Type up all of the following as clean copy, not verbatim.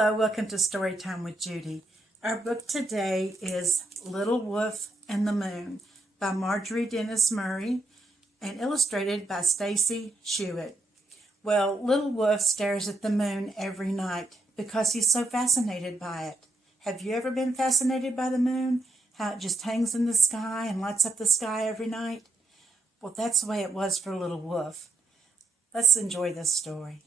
Hello, welcome to Storytime with Judy. Our book today is Little Wolf and the Moon by Marjorie Dennis Murray and illustrated by Stacy Shewitt. Well, Little Wolf stares at the moon every night because he's so fascinated by it. Have you ever been fascinated by the moon? How it just hangs in the sky and lights up the sky every night? Well, that's the way it was for Little Wolf. Let's enjoy this story.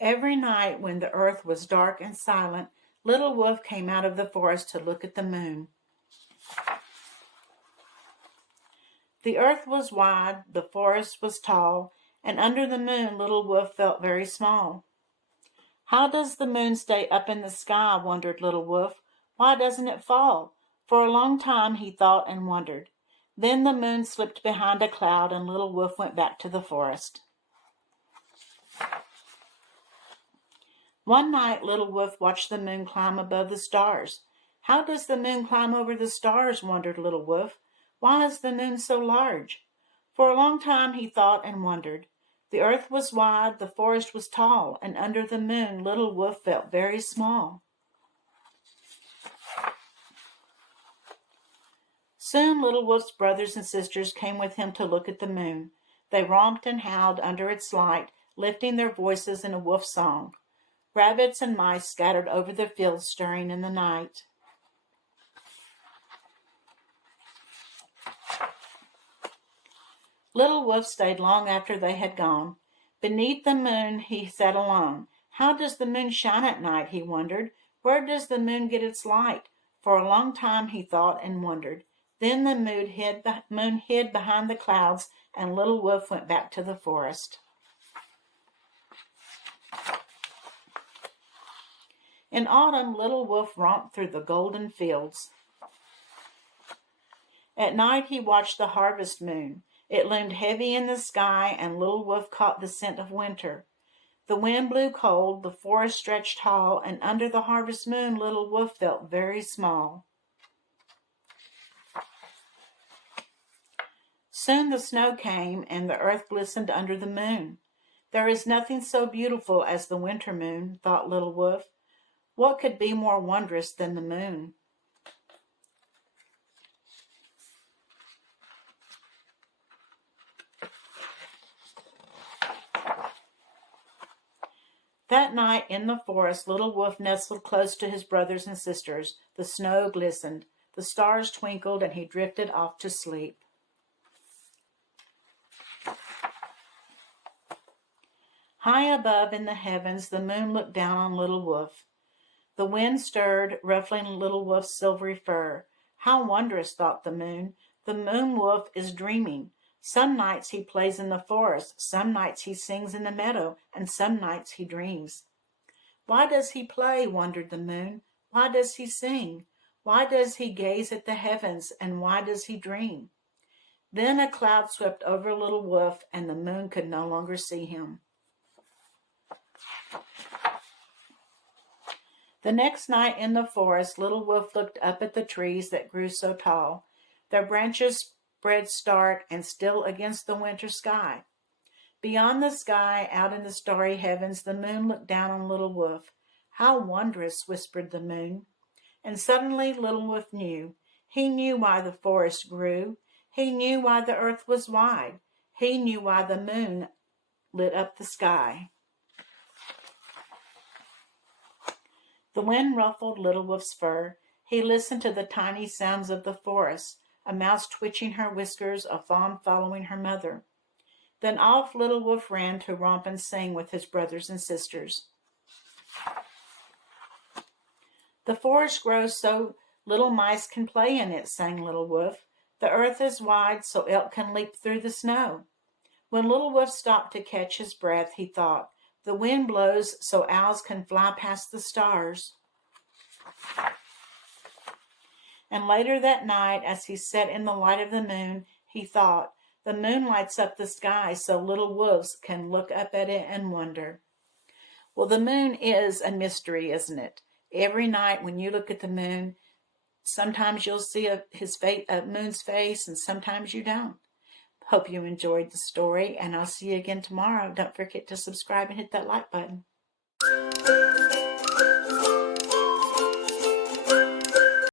Every night when the earth was dark and silent, Little Wolf came out of the forest to look at the moon. The earth was wide, the forest was tall, and under the moon Little Wolf felt very small. How does the moon stay up in the sky, wondered Little Wolf. Why doesn't it fall? For a long time he thought and wondered. Then the moon slipped behind a cloud and Little Wolf went back to the forest. One night, Little Wolf watched the moon climb above the stars. How does the moon climb over the stars, wondered Little Wolf. Why is the moon so large? For a long time he thought and wondered. The earth was wide, the forest was tall, and under the moon Little Wolf felt very small. Soon Little Wolf's brothers and sisters came with him to look at the moon. They romped and howled under its light, lifting their voices in a wolf song. Rabbits and mice scattered over the fields, stirring in the night. Little Wolf stayed long after they had gone. Beneath the moon he sat alone. How does the moon shine at night, he wondered. Where does the moon get its light? For a long time he thought and wondered. Then the moon hid behind the clouds, and Little Wolf went back to the forest. In autumn, Little Wolf romped through the golden fields. At night he watched the harvest moon. It loomed heavy in the sky, and Little Wolf caught the scent of winter. The wind blew cold, the forest stretched tall, and under the harvest moon Little Wolf felt very small. Soon the snow came, and the earth glistened under the moon. There is nothing so beautiful as the winter moon, thought Little Wolf. What could be more wondrous than the moon? That night in the forest, Little Wolf nestled close to his brothers and sisters. The snow glistened, the stars twinkled, and he drifted off to sleep. High above in the heavens, the moon looked down on Little Wolf. The wind stirred, ruffling Little Wolf's silvery fur. How wondrous, thought the moon. The moon wolf is dreaming. Some nights he plays in the forest, some nights he sings in the meadow, and some nights he dreams. Why does he play, wondered the moon? Why does he sing? Why does he gaze at the heavens, and why does he dream? Then a cloud swept over Little Wolf, and the moon could no longer see him. The next night in the forest, Little Wolf looked up at the trees that grew so tall. Their branches spread stark and still against the winter sky. Beyond the sky, out in the starry heavens, the moon looked down on Little Wolf. How wondrous, whispered the moon. And suddenly Little Wolf knew. He knew why the forest grew. He knew why the earth was wide. He knew why the moon lit up the sky. The wind ruffled Little Wolf's fur. He listened to the tiny sounds of the forest, a mouse twitching her whiskers, a fawn following her mother. Then off Little Wolf ran to romp and sing with his brothers and sisters. The forest grows so little mice can play in it, sang Little Wolf. The earth is wide so elk can leap through the snow. When Little Wolf stopped to catch his breath, he thought, the wind blows so owls can fly past the stars. And later that night, as he sat in the light of the moon, he thought, the moon lights up the sky so little wolves can look up at it and wonder. Well, the moon is a mystery, isn't it? Every night when you look at the moon, sometimes you'll see a moon's face and sometimes you don't. Hope you enjoyed the story, and I'll see you again tomorrow. Don't forget to subscribe and hit that like button.